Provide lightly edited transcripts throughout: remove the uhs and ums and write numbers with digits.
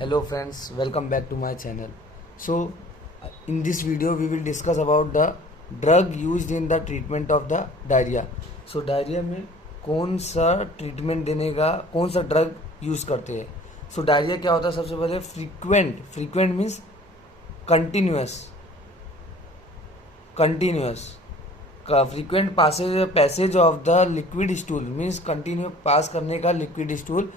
Hello friends, welcome back to my channel. So in this video we will discuss about the drug used in the treatment of the diarrhea. So diarrhea में कौन सा treatment देने का कौन सा drug use करते हैं. सो diarrhoea क्या होता है? सबसे पहले frequent means continuous frequent passage of the liquid stool means continue pass करने का लिक्विड स्टूल,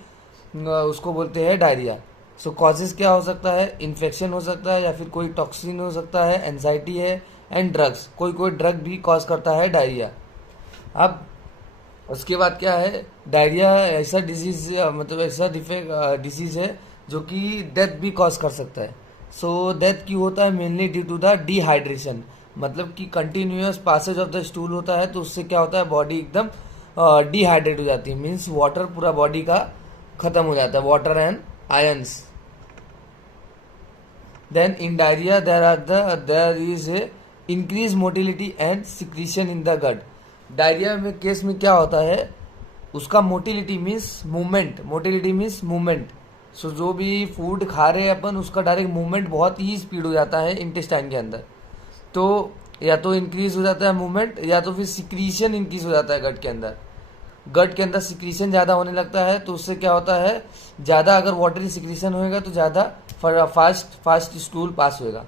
उसको बोलते हैं डायरिया. सो कॉजेज क्या हो सकता है? इन्फेक्शन हो सकता है या फिर कोई टॉक्सिन हो सकता है, एंजाइटी है एंड ड्रग्स. कोई ड्रग भी कॉज करता है डायरिया. अब उसके बाद क्या है? डायरिया ऐसा डिजीज मतलब ऐसा डिजीज है जो कि डेथ भी कॉज कर सकता है. सो डेथ क्यों होता है? Mainly due to the dehydration. मतलब कि continuous passage of the stool होता है तो उससे क्या होता है? बॉडी एकदम डिहाइड्रेट हो जाती है. मीन्स वाटर पूरा बॉडी का खत्म हो जाता है, water and ions. Then in diarrhea there is a increased motility and secretion in the gut. Diarrhoea में केस में क्या होता है? उसका मोटिलिटी मीन्स मूवमेंट. सो जो भी फूड खा रहे हैं अपन, उसका डायरेक्ट मूवमेंट बहुत ही स्पीड हो जाता है इंटेस्टाइन के अंदर. तो या तो इंक्रीज हो जाता है मूवमेंट या तो फिर सिक्रीशन इंक्रीज हो जाता है गट के अंदर सिक्रीशन ज़्यादा होने लगता है. तो उससे क्या होता है? ज़्यादा अगर वाटरी सिक्रीशन होएगा तो ज़्यादा फास्ट स्टूल पास होएगा.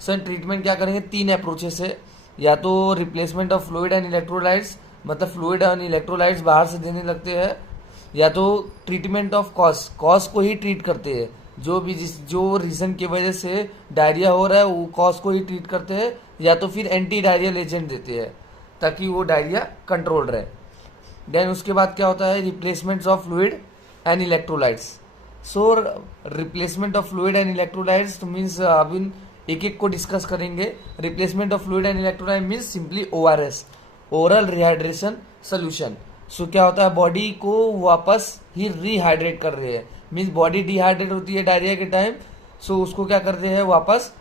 सो ट्रीटमेंट क्या करेंगे? 3 अप्रोचेस है. या तो replacement of fluid and electrolytes, मतलब फ्लूइड एंड इलेक्ट्रोलाइट्स बाहर से देने लगते हैं. या तो ट्रीटमेंट ऑफ कॉज को ही ट्रीट करते हैं. जो रीज़न की वजह से डायरिया हो रहा है वो कॉज को ही ट्रीट करते हैं. या तो फिर एंटी डायरियल एजेंट देते हैं ताकि वो डायरिया कंट्रोल रहे. देन उसके बाद क्या होता है? Replacement of fluid and electrolytes. So replacement of fluid and electrolytes means अब एक एक को डिस्कस करेंगे. Replacement of fluid and electrolyte means simply ORS, oral rehydration solution. So क्या होता है? बॉडी को वापस ही रिहाइड्रेट कर रहे हैं. मीन्स बॉडी डिहाइड्रेट होती है डायरिया के टाइम. सो उसको क्या करते हैं? वापस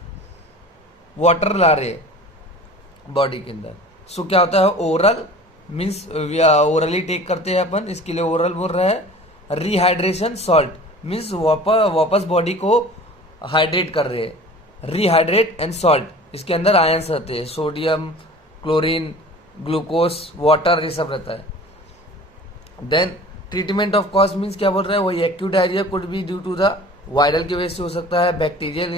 वाटर ला रहे हैं बॉडी के अंदर. सो क्या होता है? ओरल मीन्स ओरली टेक करते हैं अपन, इसके लिए ओरल बोल रहा है. रिहाइड्रेशन सॉल्ट मीन्स वापस बॉडी को हाइड्रेट कर रहे हैं. रिहाइड्रेट एंड सॉल्ट, इसके अंदर आयंस रहते हैं, सोडियम, क्लोरीन, ग्लूकोज, वाटर, ये सब रहता है. Then treatment of cause means क्या बोल रहा है? वही acute diarrhoea could be due to the viral की वजह से हो सकता है, बैक्टीरियल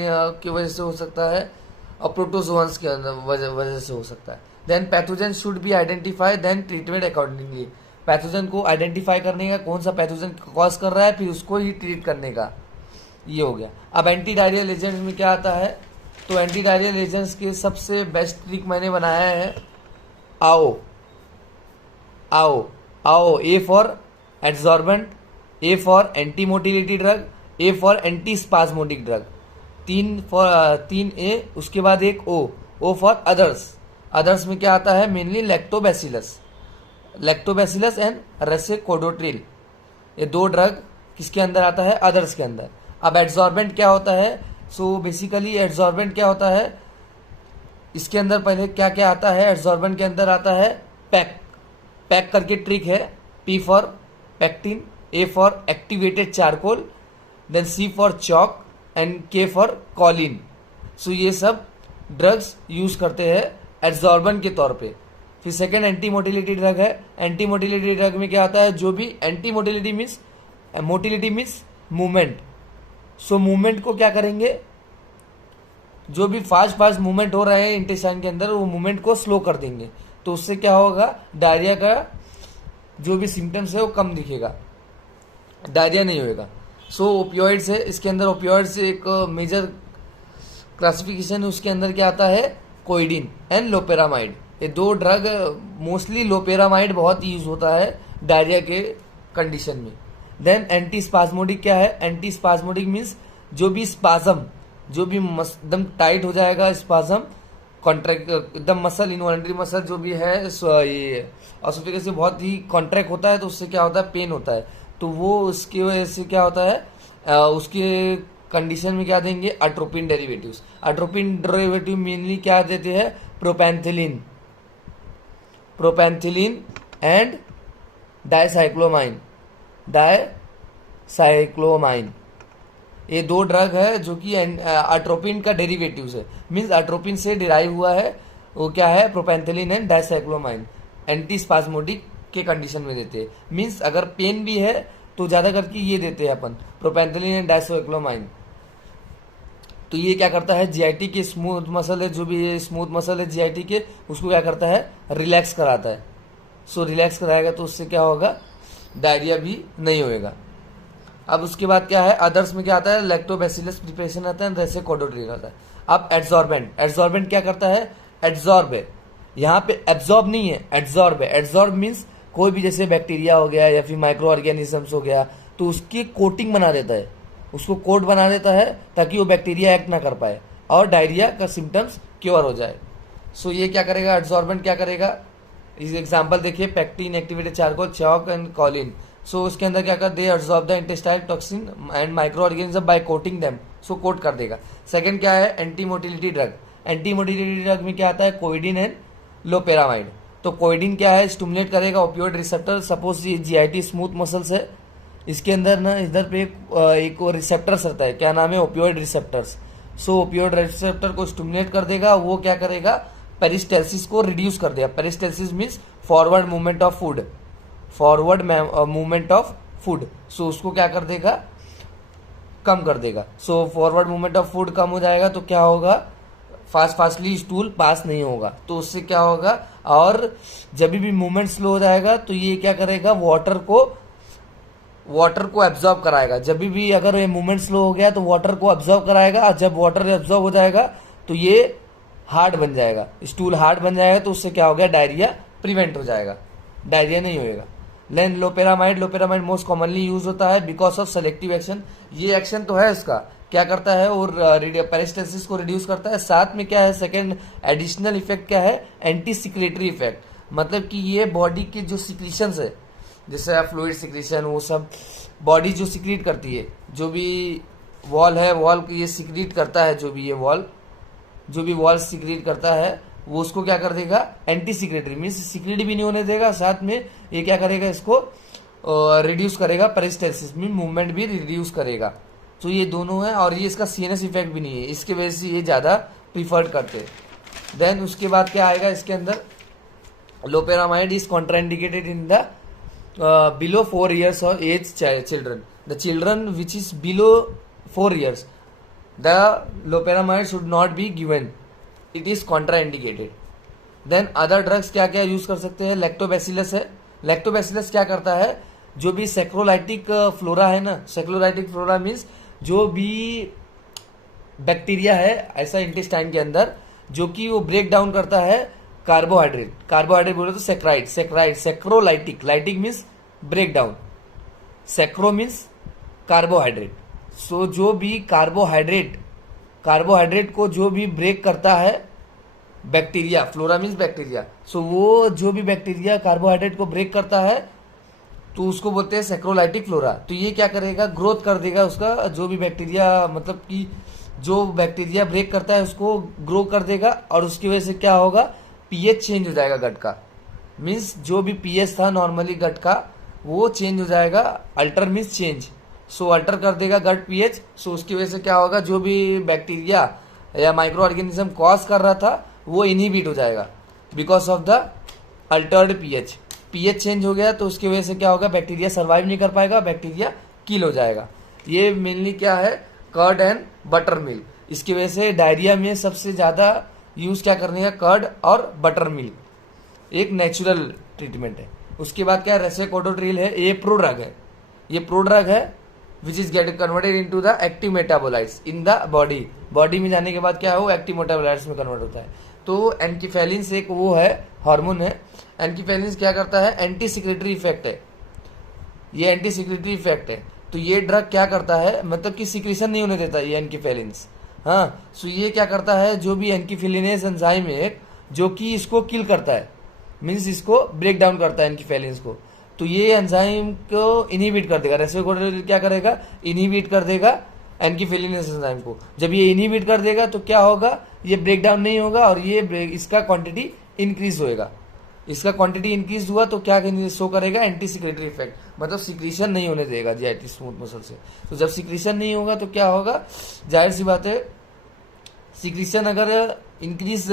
की वजह से हो सकता है और प्रोटोजोअन्स के वजह से हो सकता है. Then pathogen should be identify, then treatment accordingly. Pathogen को आइडेंटिफाई करने का, कौन सा पैथोजन कॉज कर रहा है, फिर उसको ही ट्रीट करने का. ये हो गया. अब एंटी डायरियल एजेंट्स में क्या आता है? तो एंटी डायरियल एजेंट्स के सबसे बेस्ट ट्रिक मैंने बनाया है आओ. A for adsorbent, A for anti motility drug, A for anti spasmodic drug. 3 ए, उसके बाद एक ओ फॉर अदर्स में क्या आता है? Mainly lactobacillus and racecadotril. ये 2 ड्रग किसके अंदर आता है? अदर्स के अंदर. अब एड्सॉर्बेंट क्या होता है? सो बेसिकली एड्सॉर्बेंट क्या होता है? इसके अंदर पहले क्या क्या आता है? एड्सॉर्बेंट के अंदर आता है पैक करके ट्रिक है. P for pectin, A for activated charcoal, then C for chalk and K for kaolin. So ये सब ड्रग्स यूज करते हैं एड्सॉर्बेंट के तौर पे. फिर सेकेंड एंटी मोटिलिटी ड्रग है. एंटी मोटिलिटी ड्रग में क्या आता है? जो भी anti motility means movement. So movement को क्या करेंगे? जो भी फास्ट मूवमेंट हो रहा है इंटेस्टाइन के अंदर, वो मूवमेंट को स्लो कर देंगे. तो उससे क्या होगा? डायरिया का जो भी सिम्टम्स है वो कम दिखेगा, डायरिया नहीं होएगा. सो ओपियोइड्स है. इसके अंदर ओपियोइड्स एक मेजर क्लासिफिकेशन है. उसके अंदर क्या आता है? कोइडिन एंड लोपेरामाइड. ये 2 ड्रग, मोस्टली लोपेरामाइड बहुत यूज होता है डायरिया के कंडीशन में. देन एंटी स्पाज्मोडिक क्या है? एंटी स्पाज्मोडिक मीन्स जो भी स्पाज्म, जो भी एकदम टाइट हो जाएगा स्पाज्म, कॉन्ट्रैक्ट एकदम मसल, इनवॉलंटरी मसल जो भी है, ये ऑसोफेगस से बहुत ही कॉन्ट्रैक्ट होता है. तो उससे क्या होता है? पेन होता है. तो वो उसकी वजह से क्या होता है? उसके कंडीशन में क्या देंगे? अट्रोपिन डेरिवेटिव मेनली क्या देते हैं? प्रोपैंथिलीन एंड डाइसाइक्लोमाइन. ये दो ड्रग है जो कि अट्रोपिन का डेरिवेटिव्स है, मीन्स अट्रोपिन से डिराइव हुआ है। वो क्या है, प्रोपेंथेलिन एंड डाइसाइक्लोमाइन, एंटी स्पास्मोडिक के कंडीशन में देते हैं। मीन्स अगर पेन भी है तो ज़्यादा करके ये देते हैं अपन, प्रोपेंथेलिन एंड डाइसाइक्लोमाइन। तो ये क्या करता है, जीआईटी के स्मूथ मसल है, जो भी ये स्मूथ मसल है जीआईटी के, उसको क्या करता है, रिलैक्स कराता है। सो रिलैक्स कराएगा तो उससे क्या होगा, डायरिया भी नहीं होएगा। अब उसके बाद क्या है, अदर्स में क्या आता है, लैक्टोबैसिलस प्रिपरेशन आता है, जैसे कोडोड्रिल आता है। अब एड्सॉर्बेंट, एड्सॉर्बेंट क्या करता है, एड्सॉर्ब है, यहाँ पे एब्जॉर्ब नहीं है, एड्सॉर्ब है। एड्सॉर्ब मीन्स कोई भी जैसे बैक्टीरिया हो गया या फिर माइक्रो ऑर्गेनिजम्स हो गया, तो उसकी कोटिंग बना देता है, उसको कोट बना देता है ताकि वो बैक्टीरिया एक्ट ना कर पाए और डायरिया का सिम्टम्स क्योर हो जाए। सो ये क्या करेगा, एड्सॉर्बेंट क्या करेगा, इस एग्जाम्पल देखिए, pectin, activated charcoal, chalk and kaolin. So उसके अंदर क्या कर, they absorb the intestinal toxin and microorganism by coating them, so coat कर देगा। सेकंड क्या है, anti motility drug. Anti motility drug में क्या आता है, कोइडिन एंड लोपेरामाइड। तो कोइडिन क्या है, स्टिमुलेट करेगा ओपियोइड रिसेप्टर। सपोज ये जीआईटी स्मूथ मसल्स है, इसके अंदर ना इधर पे एक रिसेप्टर्स रहता है, क्या नाम है, ओपियोइड रिसेप्टर्स। सो ओपियोइड रिसेप्टर को स्टिमुलेट कर देगा, वो क्या करेगा, पेरिस्टेल्सिस को रिड्यूस कर देगा। Peristalsis means forward movement of food, forward movement of food. So उसको क्या कर देगा, कम कर देगा। So forward movement of food कम हो जाएगा तो क्या होगा, फास्टली स्टूल पास नहीं होगा, तो उससे क्या होगा, और जब भी मूवमेंट स्लो हो जाएगा तो ये क्या करेगा, वाटर को एब्जॉर्ब कराएगा। जब भी अगर ये मूवमेंट स्लो हो गया तो वाटर को एब्जॉर्ब कराएगा, और जब वाटर एब्जॉर्ब हो जाएगा तो ये हार्ड बन जाएगा, स्टूल हार्ड बन जाएगा, तो उससे क्या हो गया, डायरिया प्रिवेंट हो जाएगा, डायरिया नहीं होएगा। लेन loperamide, loperamide most commonly use होता है बिकॉज ऑफ सेलेक्टिव एक्शन। ये एक्शन तो है इसका, क्या करता है, और पेरिस्टेल्सिस को रिड्यूस करता है। साथ में क्या है, सेकेंड एडिशनल इफेक्ट क्या है, एंटी सिक्रेटरी इफेक्ट। मतलब कि ये बॉडी के जो सिक्रीशंस है, जैसे फ्लूइड सिक्रीशन, वो सब बॉडी जो सिक्रीट करती है, जो भी वॉल है, वॉल ये सिक्रीट करता है, जो भी वॉल सिक्रीट करता है, वो उसको क्या कर देगा, एंटी सिक्रेटरी मीन्स सिक्रेट भी नहीं होने देगा, साथ में ये क्या करेगा, इसको रिड्यूस करेगा, पेरिस्टेल्सिस में मूवमेंट भी रिड्यूस करेगा। तो ये दोनों है, और ये इसका सीएनएस इफेक्ट भी नहीं है, इसके वजह से ये ज़्यादा प्रीफर्ड करते हैं। देन उसके बाद क्या आएगा इसके अंदर, loperamide is contraindicated in the below 4 years of age children. The children which is below 4 years, the loperamide should not be given. It is contraindicated. Then other drugs क्या क्या यूज कर सकते हैं, लैक्टोबैसिलस है। लैक्टोबैसिलस क्या करता है, जो भी सेक्रोलाइटिक फ्लोरा है ना, सेक्रोलाइटिक फ्लोरा मीन्स जो भी बैक्टीरिया है ऐसा इंटेस्टाइन के अंदर, जो कि वो ब्रेक डाउन करता है कार्बोहाइड्रेट बोले तो saccharolytic, lytic means break down, saccharo means carbohydrate. So जो भी कार्बोहाइड्रेट को जो भी ब्रेक करता है bacteria, flora means bacteria, so वो जो भी बैक्टीरिया कार्बोहाइड्रेट को ब्रेक करता है तो उसको बोलते हैं सेक्रोलाइटिक फ्लोरा। तो ये क्या करेगा, ग्रोथ कर देगा उसका, जो भी बैक्टीरिया, मतलब कि जो बैक्टीरिया ब्रेक करता है उसको ग्रो कर देगा, और उसकी वजह से क्या होगा, पीएच चेंज हो जाएगा गट का। मीन्स जो भी पीएच था नॉर्मली गट का, वो चेंज हो जाएगा, अल्टर मीन्स चेंज। सो अल्टर कर देगा गट पीएच। सो उसकी वजह से क्या होगा, जो भी बैक्टीरिया या माइक्रो ऑर्गेनिज्म कॉज कर रहा था वो इनहिबिट हो जाएगा because of the Altered pH. PH change हो गया तो उसकी वजह से क्या होगा, बैक्टीरिया सर्वाइव नहीं कर पाएगा, बैक्टीरिया किल हो जाएगा। ये मेनली क्या है, कर्ड एंड बटर मिल्क। इसकी वजह से डायरिया में सबसे ज़्यादा यूज क्या करने का, कर्ड और बटर मिल्क, एक नेचुरल ट्रीटमेंट है। उसके बाद क्या है, रेसेकोडोट्रिल है, ये प्रोड्रग है, which is get converted into the active metabolites in the body में जाने के बाद क्या है, वो एक्टिव मेटाबोलाइट्स में कन्वर्ट होता है। तो एनकीफेलिन्स एक वो है, हार्मोन है। एनकीफेलिन्स क्या करता है, एंटी सिक्रेटरी इफेक्ट है, ये एंटी सिक्रेटरी इफेक्ट है। तो ये ड्रग क्या करता है, मतलब कि सिक्रीशन नहीं होने देता ये एनकीफेलिन्स। हाँ, सो ये क्या करता है, जो भी एनकीफिलिनेज एंजाइम है जो कि इसको किल करता है, मीन्स इसको ब्रेक डाउन करता है एनकीफेलिन्स को, तो ये एंजाइम को इनहिबिट कर देगा। रेसेकोडोट्रिल क्या करेगा, इनहिबिट कर देगा एनकीफिलिनेज एंजाइम को। जब ये इनहिबिट कर देगा तो क्या होगा, ये ब्रेक डाउन नहीं होगा और ये इसका क्वांटिटी इंक्रीज होएगा। इसका क्वांटिटी इंक्रीज हुआ तो क्या शो करेगा, एंटी सिक्रेटरी इफेक्ट, मतलब सिक्रीशन नहीं होने देगा जीआईटी स्मूथ मसल से। तो जब सिक्रीशन नहीं होगा तो क्या होगा, जाहिर सी बात है सिक्रीशन अगर इंक्रीज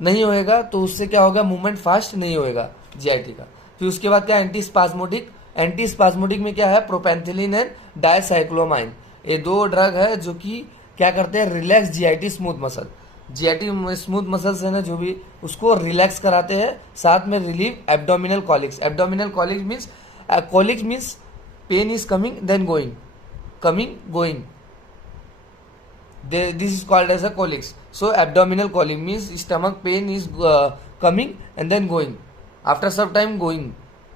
नहीं होएगा तो उससे क्या होगा, मूवमेंट फास्ट नहीं होएगा जीआईटी का। फिर उसके बाद क्या, एंटी स्पाज्मोटिक। एंटी स्पाज्मोटिक में क्या है, प्रोपेंथिलिन एंड डायसाइक्लोमाइन, ये दो ड्रग है जो कि क्या करते हैं, relax GIT smooth muscle. GIT smooth muscles है ना जो भी, उसको रिलैक्स कराते हैं, साथ में relieve abdominal colics. Abdominal colics means pain is coming then going, coming going, this is called as a colics. So abdominal colic means stomach pain is coming and then going, after some time going,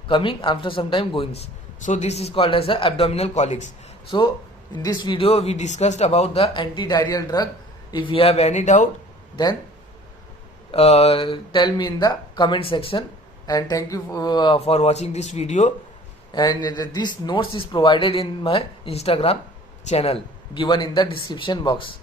coming after some time going. So this is called as a abdominal colics. So in this video we discussed about the anti-diarrheal drug. If you have any doubt then tell me in the comment section, and thank you for watching this video. And this notes is provided in my Instagram channel given in the description box.